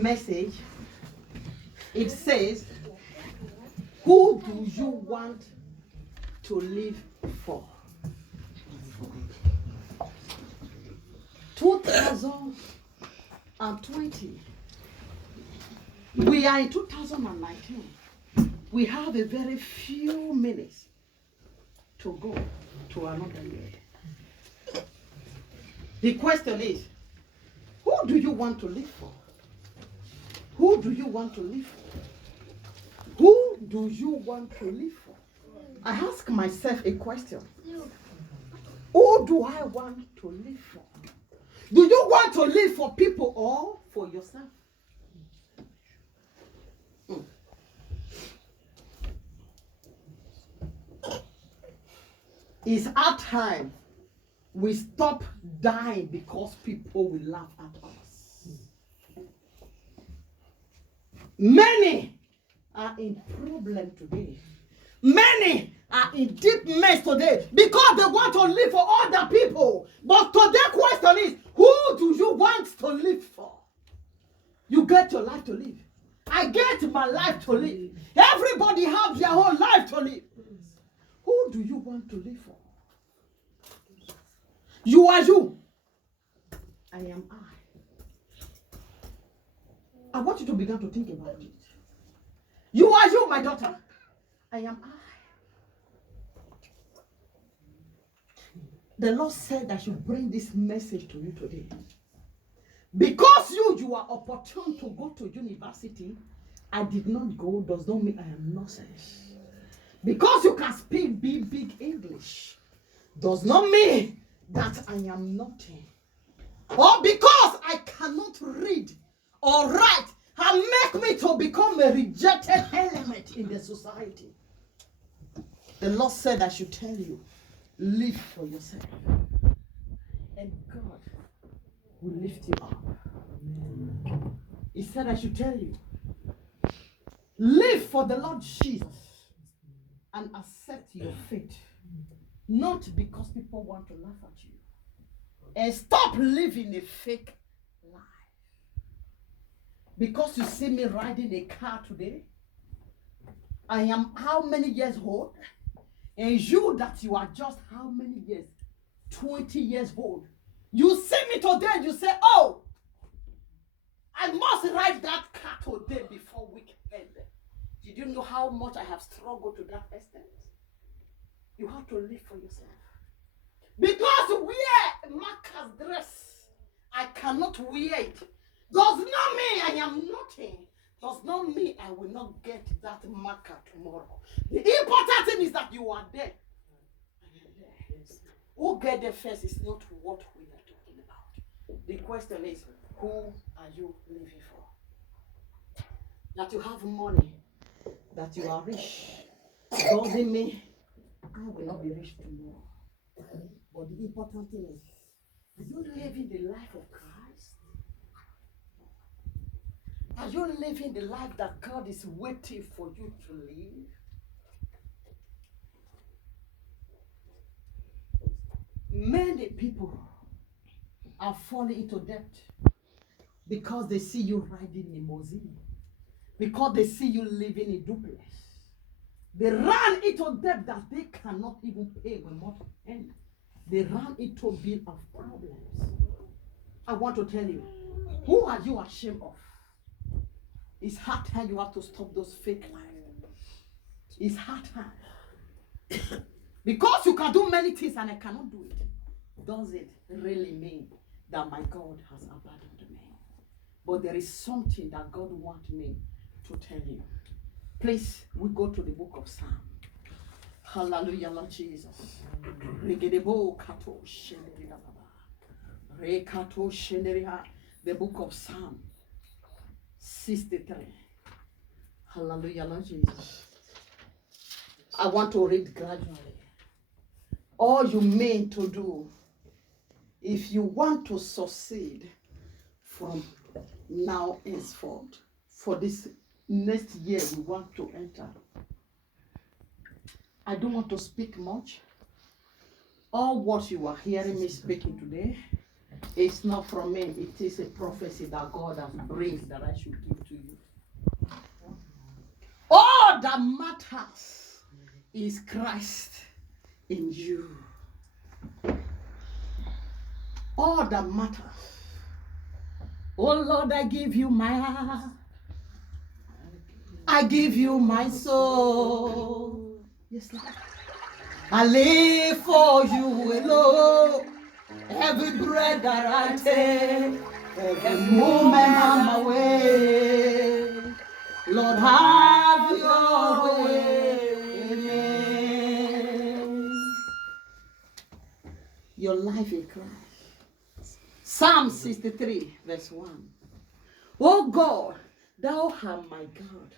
Message, it says, who do you want to live for? 2020. We are in 2019. We have a very few minutes to go to another year. The question is, who do you want to live for? Who do you want to live for? Who do you want to live for? I ask myself a question. Who do I want to live for? Do you want to live for people or for yourself? It's our time we stop dying because people will laugh at us. Many are in problem today. Many are in deep mess today because they want to live for other people. But today's question is, who do you want to live for? You get your life to live. I get my life to live. Everybody has their own life to live. Who do you want to live for? You are you. I am I. I want you to begin to think about it. You are you, my daughter. I am I. The Lord said I should bring this message to you today. Because you are opportune to go to university, I did not go, does not mean I am nonsense. Because you can speak big English, does not mean that I am nothing. Or because I cannot read or write and make me to become a rejected element in the society. The Lord said I should tell you, live for yourself. And God will lift you up. He said I should tell you, live for the Lord Jesus and accept your fate. Not because people want to laugh at you. And stop living a fake life. Because you see me riding a car today, I am how many years old? And you that you are just how many years? 20 years old. You see me today and you say, oh, I must ride that car today before weekend. Did you know how much I have struggled to that extent? You have to live for yourself. Because wear Marcus dress, I cannot wear it. Does not mean I am nothing. Does not mean I will not get that marker tomorrow. The important thing is that you are there. Who get there first is not what we are talking about. The question is, who are you living for? That you have money, that you are rich, doesn't mean I will not be rich tomorrow. But the important thing is, are you living the life of Christ? Are you living the life that God is waiting for you to live? Many people are falling into debt because they see you riding limousine, because they see you living in duplex. They run into debt that they cannot even pay with month end. They run into bill of problems. I want to tell you, who are you ashamed of? It's hard time you have to stop those fake life. It's hard time. Because you can do many things and I cannot do it. Does it really mean that my God has abandoned me? But there is something that God wants me to tell you. Please, we go to the book of Psalm. Hallelujah, Lord Jesus. The book of Psalm 63. Hallelujah, Lord Jesus. I want to read gradually. All you mean to do, if you want to succeed from now henceforth, for this next year we want to enter. I don't want to speak much. All what you are hearing me speaking today It's not from me. It is a prophecy that God has raised that I should give to you. All that matters is Christ in you. All that matters. Oh Lord, I give you my heart. I give you my soul. Yes, Lord. I live for you alone. Every breath that I take, every moment I'm away. Lord, have your way in me. Your life in Christ. Psalm 63, verse 1. Oh God, thou art my God.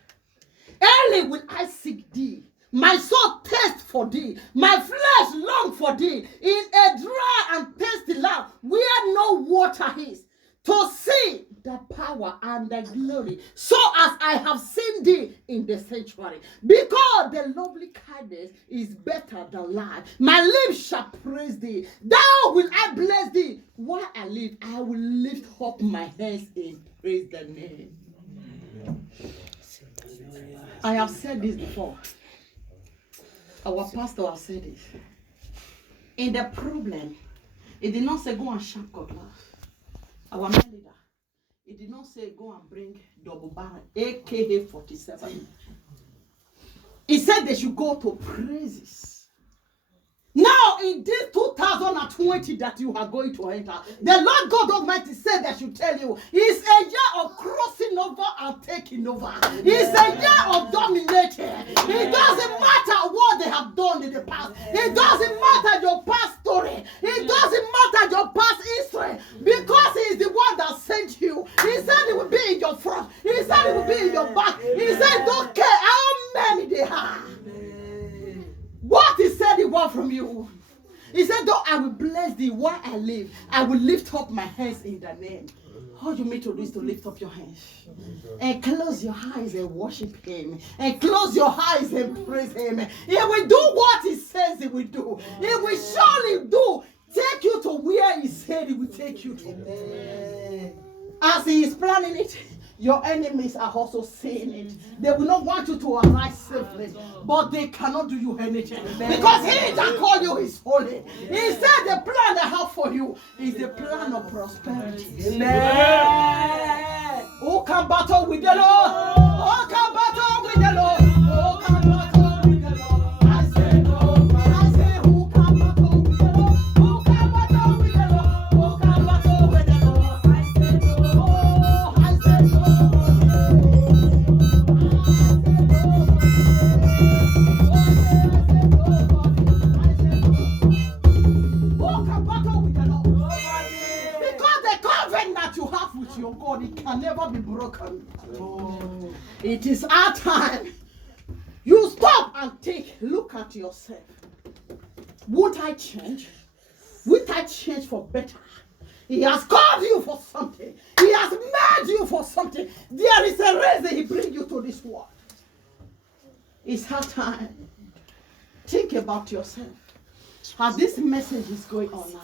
Early will I seek thee. My soul thirsts for thee. My flesh long for thee. In a dry and thirsty land where no water is. To see the power and the glory. So as I have seen thee in the sanctuary. Because the lovely kindness is better than life. My lips shall praise thee. Thou will I bless thee. While I live, I will lift up my hands in praise the name. I have said this before. Our pastor has said it. In the problem, it did not say go and shout God love. Our man leader, it did not say go and bring double barrel, AK-47. He said they should go to praises. Now, in this 2020 that you are going to enter, the Lord God Almighty said that I should tell you, it's a year of crossing over and taking over. It's a year of dominating. It doesn't matter what they have done in the past. It doesn't matter your past story. It doesn't matter your past history. Because He is the one that sent you. He said it will be in your front. He said it will be in your back. He said don't care how many they have. What He said He want from you. He said, though I will bless thee while I live, I will lift up my hands in the name. All you need to do is to lift up your hands. And close your eyes and worship Him. And close your eyes and praise Him. He will do what He says He will do. He will surely do. Take you to where He said He will take you to. As He is planning it, your enemies are also seeing it. They will not want you to arise safely, but they cannot do you anything. Because He that called you is holy. He said the plan I have for you is the plan of prosperity. Amen. Who can battle with the Lord? Who can battle with the Lord? Who can battle with the Lord? I say no. I say who can battle with the Lord? Who can battle with the Lord? Who can battle with the Lord? I say no. I say no. Your God, it can never be broken. Oh. It is our time. You stop and think, look at yourself. Won't I change? Won't I change for better? He has called you for something. He has made you for something. There is a reason He brings you to this world. It's our time. Think about yourself. As this message is going on now,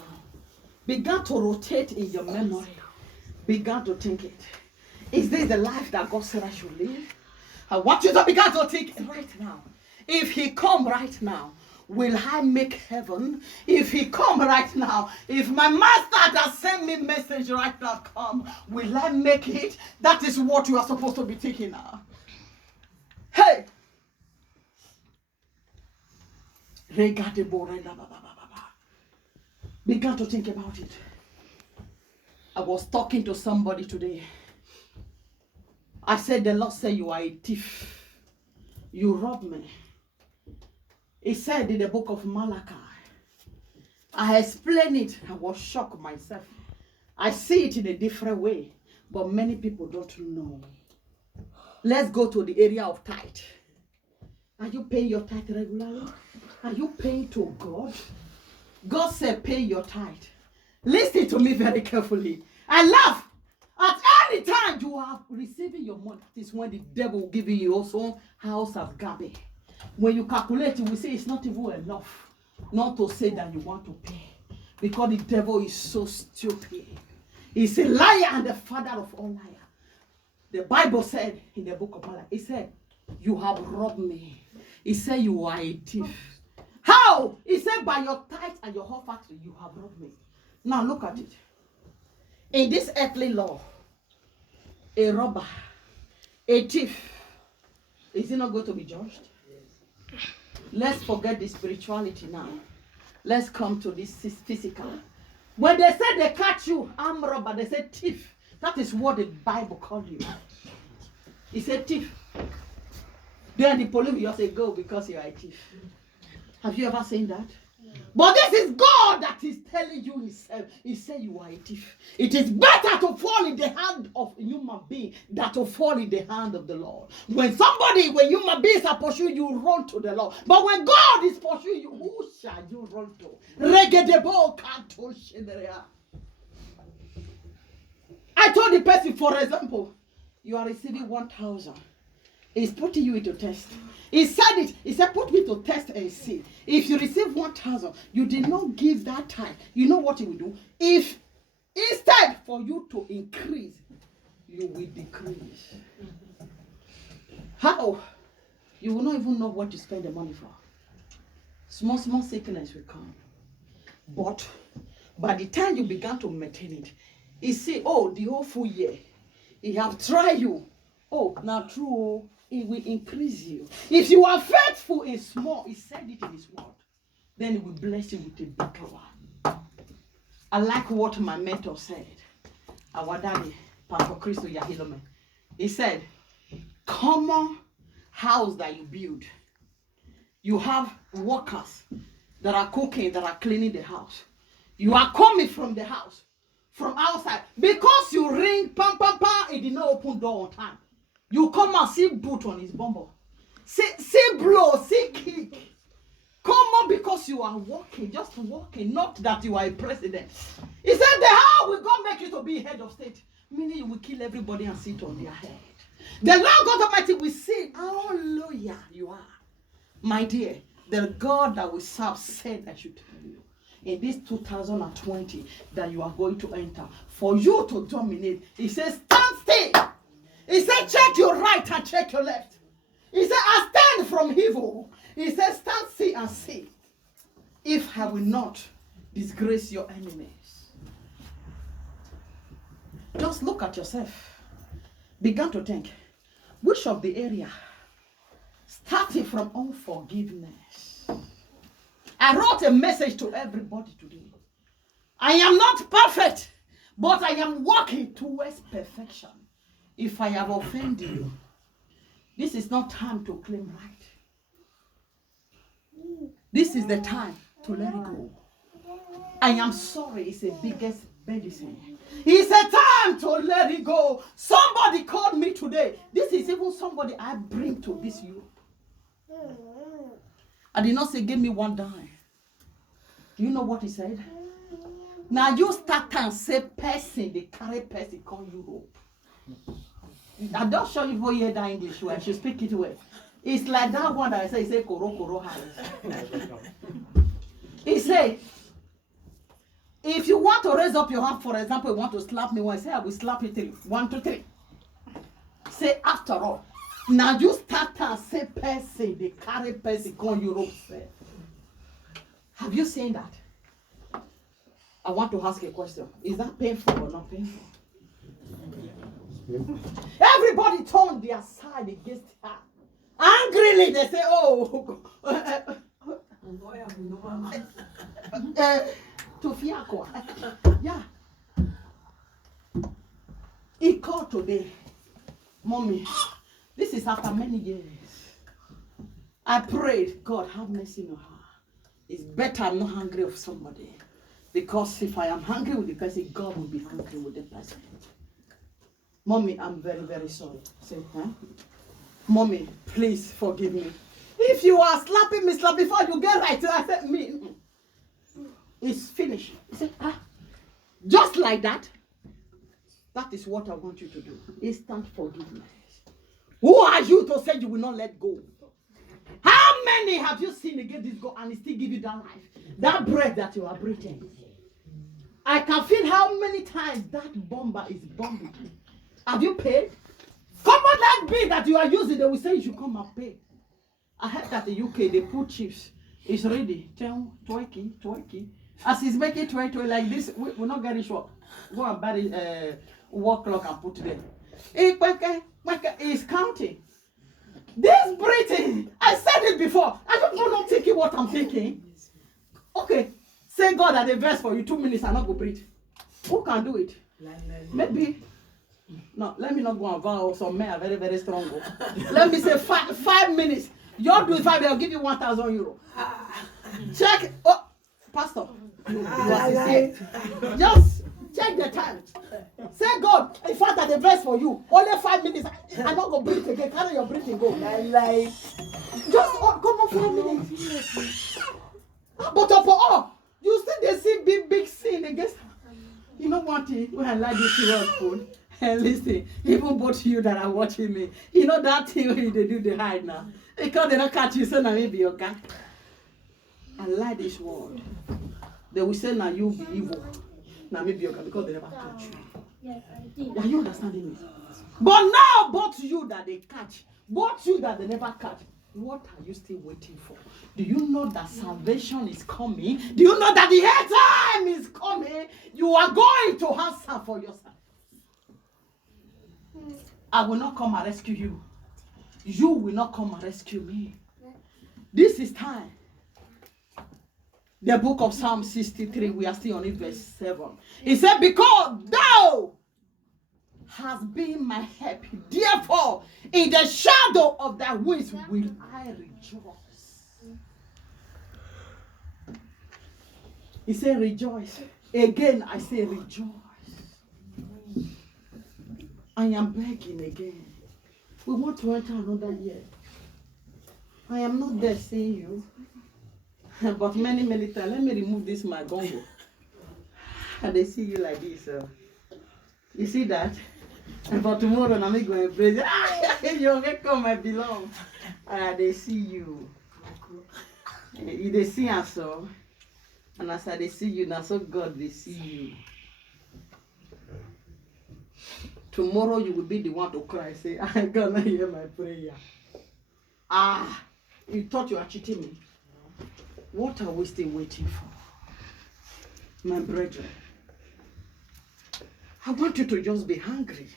begin to rotate in your memory. Begin to think it. Is this the life that God said I should live? I want you to begin to think right now. If He come right now, will I make heaven? If He come right now, if my master that sent me message right now come, will I make it? That is what you are supposed to be thinking now. Hey! Begin to think about it. I was talking to somebody today. I said, the Lord said you are a thief. You robbed me. He said in the book of Malachi. I explained it. I was shocked myself. I see it in a different way. But many people don't know. Let's go to the area of tithe. Are you paying your tithe regularly? Are you paying to God? God said pay your tithe. Listen to me very carefully. I laugh. At any time you are receiving your money, it is when the devil will give you also house of garbage. When you calculate it, we say it's not even enough not to say that you want to pay. Because the devil is so stupid. He's a liar and the father of all liars. The Bible said in the book of Malachi, it said, you have robbed me. It said you are a thief. How? He said by your tithe and your whole factory, you have robbed me. Now look at it. In this earthly law, a robber, a thief, is he not going to be judged? Let's forget the spirituality now. Let's come to this physical. When they say they catch you, armed robber, they say thief. That is what the Bible called you. He said thief. Then the police will say go because you are a thief. Have you ever seen that? But this is God that is telling you himself. He said you are a thief. It is better to fall in the hand of a human being than to fall in the hand of the Lord. When human beings are pursuing you, run to the Lord. But when God is pursuing you, who shall you run to? I told the person, for example, you are receiving 1,000. He's putting you into test. He said it. He said, put me to test and see. If you receive 1,000, you did not give that time. You know what he will do? If instead for you to increase, you will decrease. How? You will not even know what to spend the money for. Small sickness will come. But by the time you began to maintain it, he say, oh, the whole full year, he have tried you. Oh, now true, it will increase you. If you are faithful in small, he said it in his word, then he will bless you with a bigger one. I like what my mentor said. Our daddy, Pastor Christo Yahilome. He said, common house that you build, you have workers that are cooking, that are cleaning the house. You are coming from the house, from outside. Because you ring, pam, pam, pam, it did not open door on time. You come and see boot on his bumper. See blow, see kick. Come on because you are walking, just walking, not that you are a president. He said, the how will God make you to be head of state? Meaning you will kill everybody and sit on their head. The Lord God Almighty will say, how loyal you are. My dear, the God that we serve said I should tell you, in this 2020 that you are going to enter, for you to dominate, he says, stand still. He said, check your right and check your left. He said, I stand from evil. He said, stand still and see if I will not disgrace your enemies. Just look at yourself. Begin to think, which of the area, starting from unforgiveness. I wrote a message to everybody today. I am not perfect, but I am working towards perfection. If I have offended you, this is not time to claim right. This is the time to let it go. I am sorry is the biggest medicine. It's a time to let it go. Somebody called me today. This is even somebody I bring to this Europe. I did not say give me one dime. Do you know what he said? Now you start and say person, the carry person call Europe. I don't show you for hear that English well. I should speak it well. It's like that one that I say koro house. He said, if you want to raise up your hand, for example, you want to slap me once, say I will slap you 3. 1, 2, 3. Say after all. Now you start and say person, the carry person call Europe. Say. Have you seen that? I want to ask a question. Is that painful or not painful? Everybody turned their side against her. Angrily, they say, oh, yeah. He called today, Mommy, this is after many years. I prayed, God, have mercy on her. It's better I'm not angry with somebody. Because if I am angry with the person, God will be angry with the person. Mommy, I'm very, very sorry. Say, huh? Mommy, please forgive me. If you are slapping me, slap before you get right. I said, me, it's finished. He said, just like that. That is what I want you to do. Instant forgiveness. Who are you to say you will not let go? How many have you seen again this God and he still give you that life? That breath that you are breathing. I can feel how many times that bomber is bombing. Have you paid? Common that bill that you are using, they will say you should come and pay. I heard that in the UK they put chips. It's ready. Twerky. As he's making twerky like this, we're not getting short. Go and buy the work clock and put it there. It's counting. This breathing, I said it before. I don't know not taking what I'm taking. Okay, say God at the verse for you 2 minutes and not go breathe. Who can do it? Maybe. No, let me not go and vow some men are very, very strong. Let me say 5 minutes. You're doing 5 minutes, I'll give you 1,000 euro. Check. Oh, Pastor. Just check the time. Say God, in fact, at the verse for you, only 5 minutes. I'm not going to breathe again. Carry your breathing, go. Just come on 5 minutes. But for all, you see they see big sin against. You know what? When I like this word food, and listen, even both you that are watching me, you know that thing when they do the hide now. Because they don't catch you, so now maybe okay. I like this word. They will say now you be evil. Now maybe okay because they never catch you. Yes, I did. Are you understanding me? But now both you that they catch, both you that they never catch, what are you still waiting for? Do you know that salvation is coming? Do you know that the end time is coming? You are going to answer for yourself. I will not come and rescue you. You will not come and rescue me. This is time. The book of Psalm 63, we are still on it, verse 7. It said, because thou hast been my help, therefore in the shadow of thy wings will I rejoice. He said rejoice. Again I say rejoice. I am begging again. We want to enter another year. I am not there seeing you. But many times, let me remove this my gongo. And they see you like this. You see that? And for tomorrow, I'm going to praise you. You're welcome, my beloved. And they see you. They see us so. And as they see you, now so God, they see you. Tomorrow you will be the one to cry. Say, I cannot hear my prayer. You thought you were cheating me. What are we still waiting for? My brethren, I want you to just be hungry.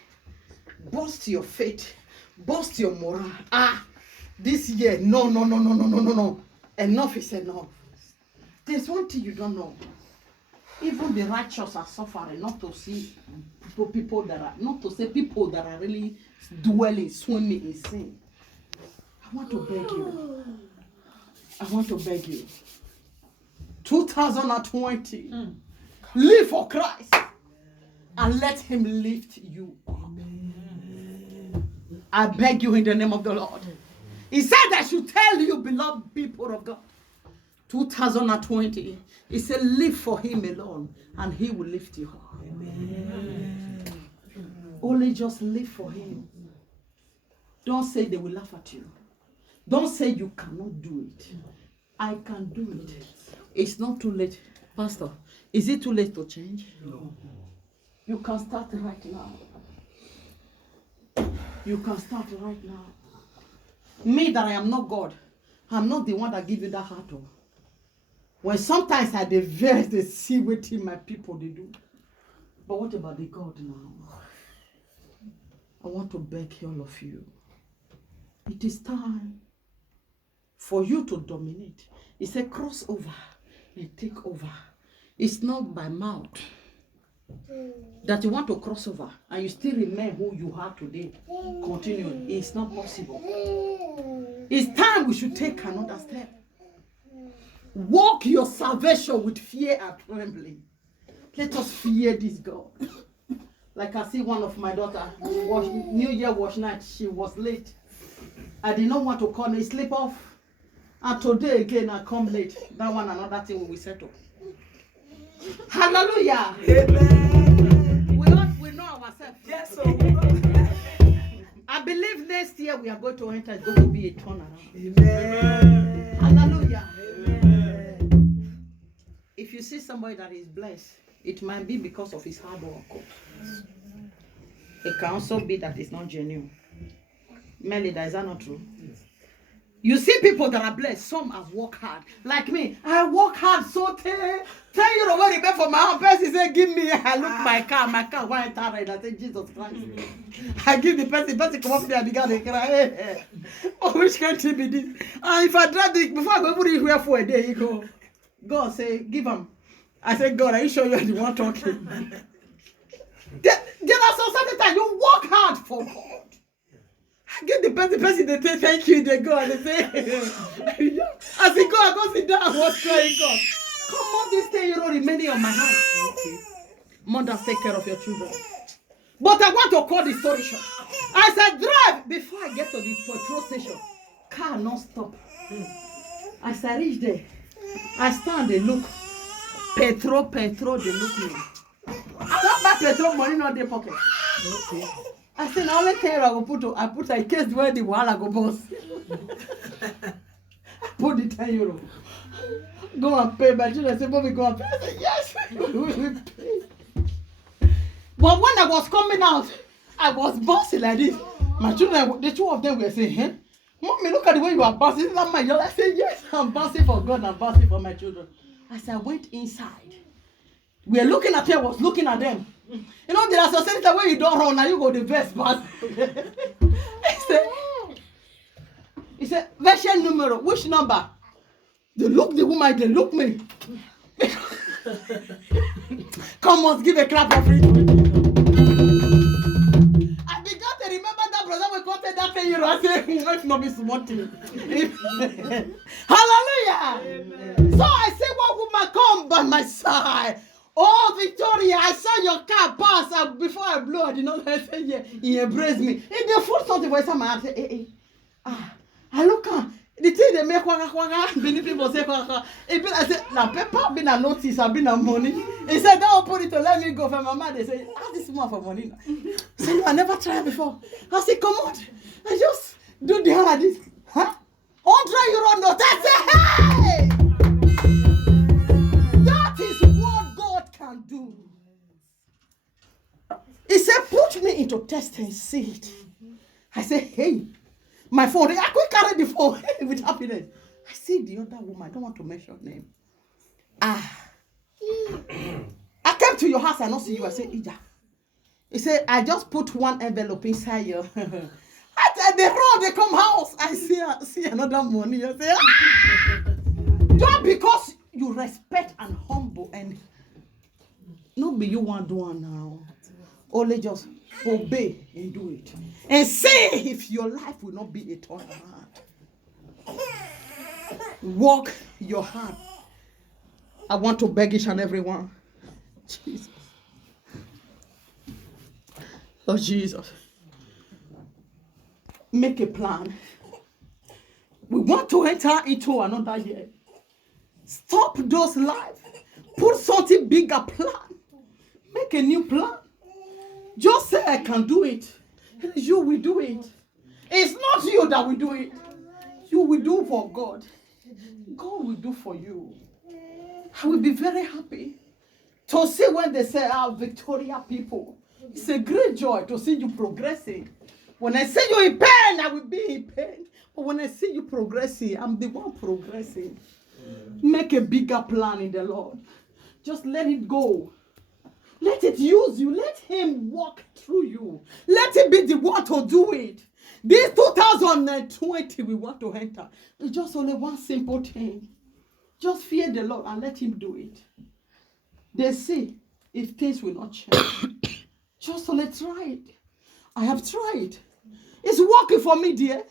Burst your faith. Burst your morale. This year, no. Enough is enough. There's one thing you don't know. Even the righteous are suffering, not to see people that are really dwelling, swimming in sin. I want to beg you. 2020. Live for Christ. And let him lift you up. I beg you in the name of the Lord. He said I should tell you, beloved people of God. 2020. He said, live for him alone, and he will lift you up. Amen. Only just live for him. Don't say they will laugh at you. Don't say you cannot do it. I can do it. It's not too late. Pastor, is it too late to change? No. You can start right now. You can start right now. Me that I am not God. I'm not the one that give you that heart. When sometimes I diverse, they see what my people they do. But what about the God now? I want to beg all of you. It is time for you to dominate. It's a crossover and take over. It's not by mouth that you want to cross over and you still remain who you are today. Continue. It's not possible. It's time we should take another step. Walk your salvation with fear and trembling. Let us fear this God. Like I see one of my daughter, New Year wash night, she was late. I did not want to call her, sleep off. And today again, I come late. That one, another thing we will settle. Hallelujah. Amen. We know ourselves. Yes, sir. I believe next year we are going to enter. It's going to be a turnaround. Amen. Hallelujah. Amen. If you see somebody that is blessed, It might be because of his hard work. It can also be that it's not genuine. Melida, is that not true? Yes. You see people that are blessed, some have worked hard. Like me, I work hard so 10 euro what you for my own person say, give me, I look my car white red. I say, Jesus Christ. I give the person come up there and began to cry. Hey. Oh, which country be this? And if I drive it, before I go put it here for a day, you go, God say, give him. I say, God, are you sure you're the one talking? There are some certain times you work hard for God. I get the person, they say thank you, they go and they say, as they go, I go sit down, what's going on? Come on, this 10 euro remaining on my hand. Okay. Mothers, take care of your children. But I want to call the story short. As I drive, before I get to the petrol station, car not stop. As I reach there, I stand, they look. Petrol, they look me. I don't buy petrol money, not their pocket. Okay. I said, now only 10 euro I put a case where the wall I go boss. I put the 10 euro. Go and pay. My children say, Mommy, go and pay. I said, yes, we will pay. But when I was coming out, I was bossing like this. My children, the two of them were saying, hey, Mommy, look at the way you are bossing. Isn't that my girl? I said, yes, I'm bossing for God, I'm bossing for my children. As I went inside, we were looking at her, was looking at them. You know, there are some things that when you don't run, now you go the best part. He said, version numero, which number? They look the woman, they look me. Come on, give a clap of it. I began to remember that brother we quoted that 10 euro. I said, if not be smarting. Hallelujah. Amen. So I said, one woman come by my side. Oh, Victoria, I saw your car pass before I blew. I did not say, yeah, he embraced me. If the food something for some man, I said, hey. I look at the thing they make quack. Many people say quack. I said, now paper been a notice, I've been a money. He said, don't put it to let me go for my mom. They say, ask this woman for money. I said, no, I never tried before. I said, come on. I just do the hand like this. Huh? 100 euro note. I said, hey! That is what God can do. He said, put me into test and see it. I said, hey, my phone. I could carry the phone with happiness. I see the other woman. I don't want to mention her name. I came to your house and not see you. I said, Ija. He said, I just put one envelope inside you. I said, they run, they come house. I see another money. I say, just because you respect and humble and not be you want to do it now. Only just obey and do it. And see if your life will not be a turnaround. Walk your heart. I want to beg each and everyone. Jesus. Oh, Jesus. Make a plan. We want to enter into another year. Stop those lives. Put something bigger plan. Make a new plan. Just say, I can do it. And you will do it. It's not you that will do it. You will do for God. God will do for you. I will be very happy to see when they say, Victoria people. It's a great joy to see you progressing. When I see you in pain, I will be in pain. But when I see you progressing, I'm the one progressing. Make a bigger plan in the Lord. Just let it go. Let it use you. Let him walk through you. Let him be the one to do it. This 2020 we want to enter. It's just only one simple thing. Just fear the Lord and let him do it. They see if things will not change. Just only try it. I have tried. It's working for me, dear.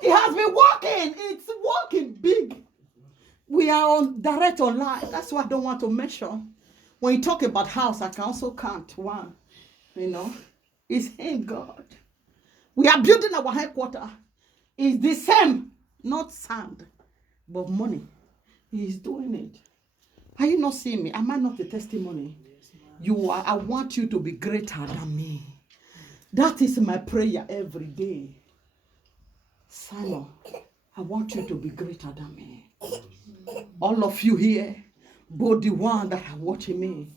It has been working. It's working big. We are on direct online. That's why I don't want to mention. When you talk about house, I can also count one. You know, it's him, God. We are building our headquarters. It's the same, not sand, but money. He's doing it. Are you not seeing me? Am I not a testimony? You are. I want you to be greater than me. That is my prayer every day. Simon, I want you to be greater than me. All of you here, both the one that are watching me,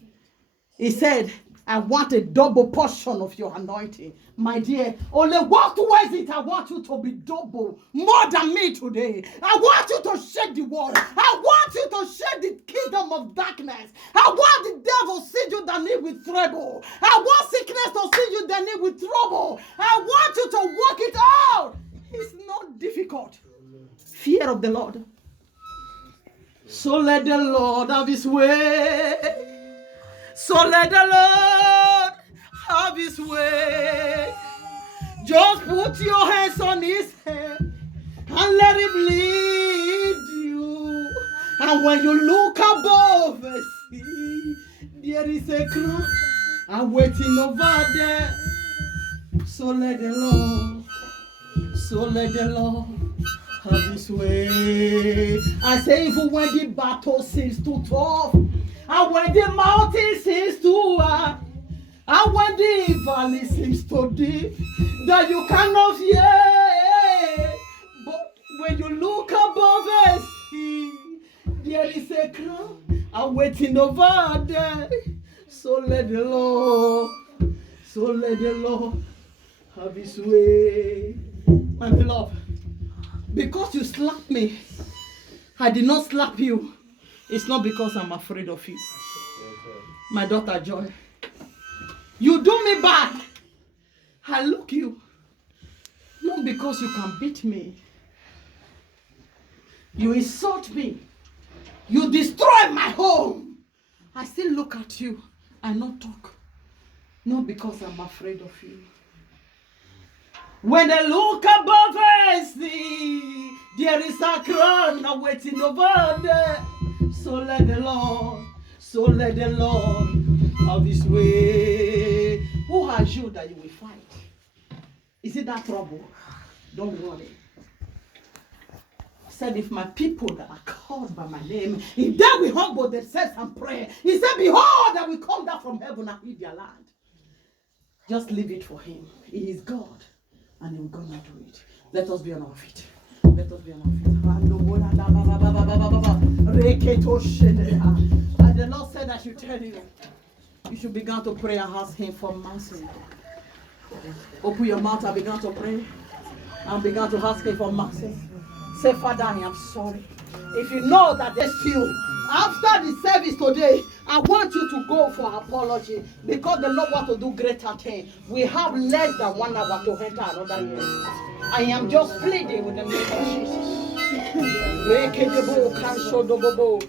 He said, I want a double portion of your anointing. My dear, only walk towards it. I want you to be double, more than me today. I want you to shake the world. I want you to shake the kingdom of darkness. I want the devil to see you that need with trouble. I want sickness to see you that need with trouble. I want you to work it out. It's not difficult. Fear of the Lord. So let the Lord have his way. So let the Lord have his way. Just put your hands on his head and let him lead you. And when you look above and see, there is a crown awaiting over there. So let the Lord have his way. I say, even when the battle seems too tough, and when the mountain seems too high, and when the valley seems too deep, that you cannot hear, but when you look above and see, there is a crown awaiting over there. So let the Lord have his way. My beloved, because you slapped me, I did not slap you. It's not because I'm afraid of you. My daughter Joy, you do me bad. I look you. Not because you can beat me. You insult me. You destroy my home. I still look at you and not talk. Not because I'm afraid of you. When I look above and see, there is a crown awaiting over there. So let the Lord have his way. Who has you that you will fight? Is it that trouble? Don't worry. He said, if my people that are called by my name, if they will humble themselves and pray, he said, behold, I will come down from heaven and heal their land. Just leave it for him. He is God. And he's gonna do it. Let us be on our feet. Let us be on our feet. And the Lord said I should tell you, you should begin to pray and ask him for mercy. Open your mouth and begin to pray. And begin to ask him for mercy. Say, Father, I am sorry. If you know that there's you, after the service today, I want you to go for apology because the Lord wants to do greater things. We have less than 1 hour to enter another year. I am just pleading with the name of Jesus.